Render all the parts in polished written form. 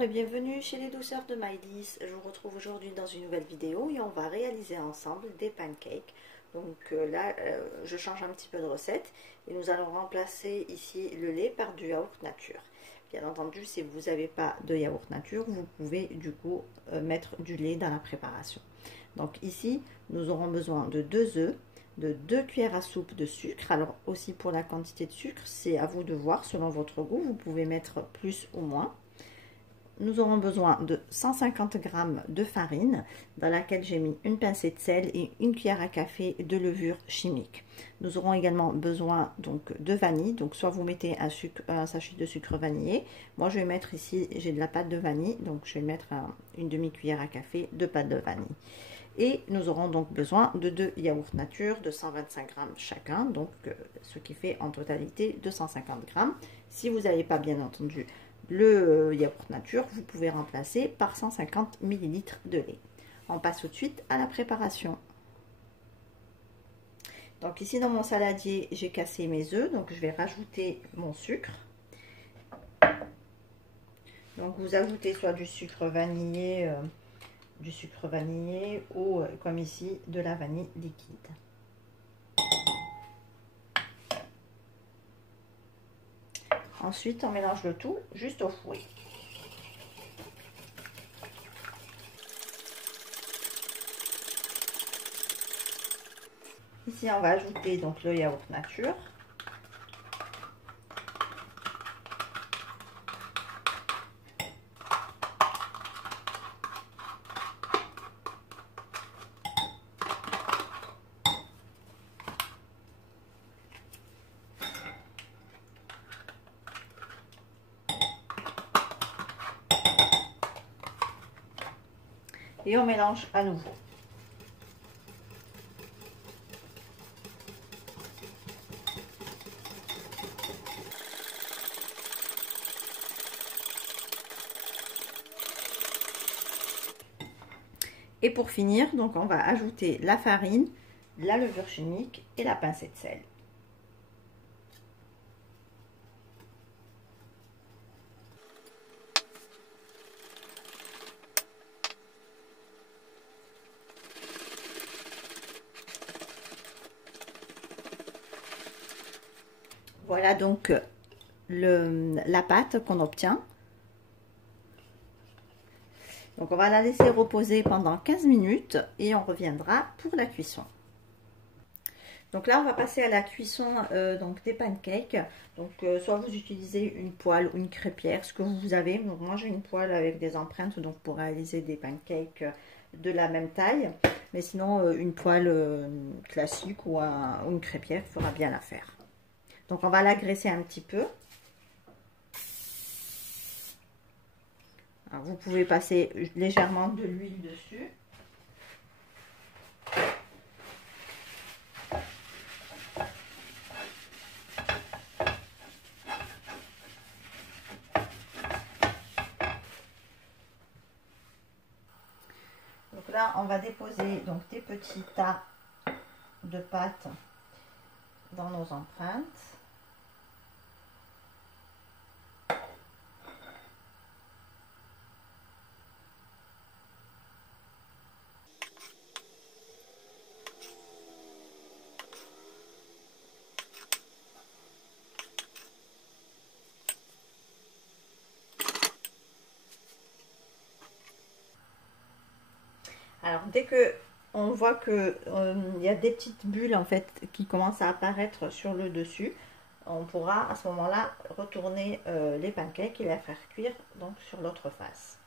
Et bienvenue chez les douceurs de Maëlys. Je vous retrouve aujourd'hui dans une nouvelle vidéo et on va réaliser ensemble des pancakes. Donc là, je change un petit peu de recette et nous allons remplacer ici le lait par du yaourt nature. Bien entendu, si vous n'avez pas de yaourt nature, vous pouvez du coup mettre du lait dans la préparation. Donc ici, nous aurons besoin de 2 œufs, de 2 cuillères à soupe de sucre. Alors aussi pour la quantité de sucre, c'est à vous de voir selon votre goût. Vous pouvez mettre plus ou moins. Nous aurons besoin de 150 g de farine dans laquelle j'ai mis une pincée de sel et une cuillère à café de levure chimique. Nous aurons également besoin donc de vanille, donc soit vous mettez un sachet de sucre vanillé. Moi je vais mettre ici, j'ai de la pâte de vanille, donc je vais mettre une demi-cuillère à café de pâte de vanille. Et nous aurons donc besoin de 2 yaourts nature de 125 g chacun, donc ce qui fait en totalité 250 g. Si vous n'avez pas bien entendu le yaourt nature, vous pouvez remplacer par 150 ml de lait. On passe tout de suite à la préparation. Donc ici dans mon saladier, j'ai cassé mes œufs, donc je vais rajouter mon sucre. Donc vous ajoutez soit du sucre vanillé ou comme ici de la vanille liquide. Ensuite, on mélange le tout juste au fouet. Ici, on va ajouter donc le yaourt nature. Et on mélange à nouveau. Et pour finir, donc on va ajouter la farine, la levure chimique et la pincée de sel. Voilà donc la pâte qu'on obtient. Donc on va la laisser reposer pendant 15 minutes et on reviendra pour la cuisson. Donc là on va passer à la cuisson donc des pancakes. Donc soit vous utilisez une poêle ou une crêpière, ce que vous avez. Donc moi j'ai une poêle avec des empreintes donc pour réaliser des pancakes de la même taille. Mais sinon une poêle classique ou une crêpière fera bien l'affaire. Donc on va la graisser un petit peu. Alors, vous pouvez passer légèrement de l'huile dessus. Donc là, on va déposer donc des petits tas de pâte dans nos empreintes. Alors dès que on voit que il y a des petites bulles en fait qui commencent à apparaître sur le dessus, on pourra à ce moment-là retourner les pancakes et les faire cuire donc sur l'autre face.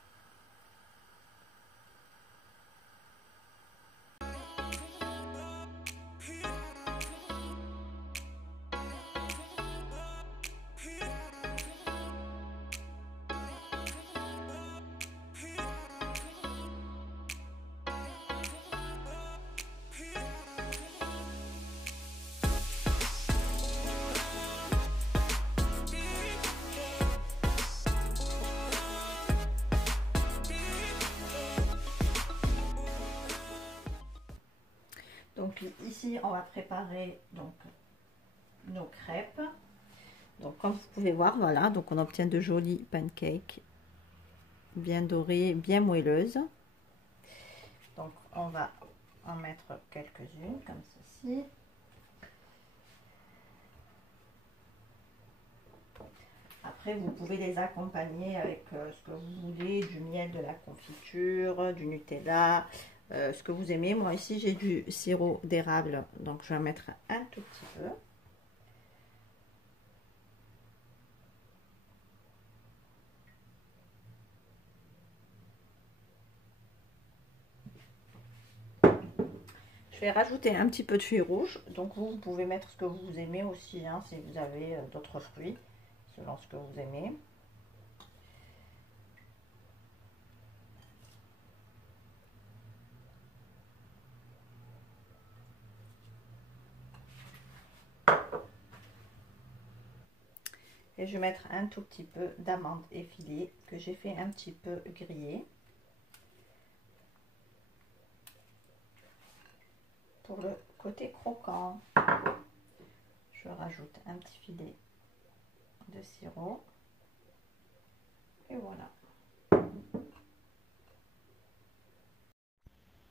Donc ici on va préparer donc nos crêpes. Donc comme vous pouvez voir, voilà, donc on obtient de jolis pancakes bien dorée, bien moelleuse. Donc on va en mettre quelques-unes comme ceci. Après, vous pouvez les accompagner avec ce que vous voulez, du miel, de la confiture, du Nutella, ce que vous aimez. Moi ici j'ai du sirop d'érable, donc je vais en mettre un tout petit peu. Je vais rajouter un petit peu de fruits rouges, donc vous pouvez mettre ce que vous aimez aussi, hein, si vous avez d'autres fruits, selon ce que vous aimez. Et je vais mettre un tout petit peu d'amandes effilées que j'ai fait un petit peu griller. Pour le côté croquant, je rajoute un petit filet de sirop. Et voilà.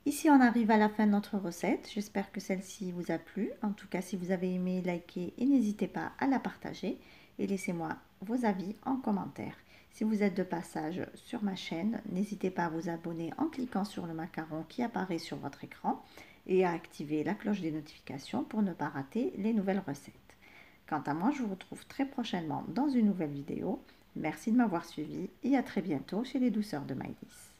Ici, on arrive à la fin de notre recette. J'espère que celle-ci vous a plu. En tout cas, si vous avez aimé, likez et n'hésitez pas à la partager. Et laissez-moi vos avis en commentaire. Si vous êtes de passage sur ma chaîne, n'hésitez pas à vous abonner en cliquant sur le macaron qui apparaît sur votre écran et à activer la cloche des notifications pour ne pas rater les nouvelles recettes. Quant à moi, je vous retrouve très prochainement dans une nouvelle vidéo. Merci de m'avoir suivi et à très bientôt chez les douceurs de Maïlis.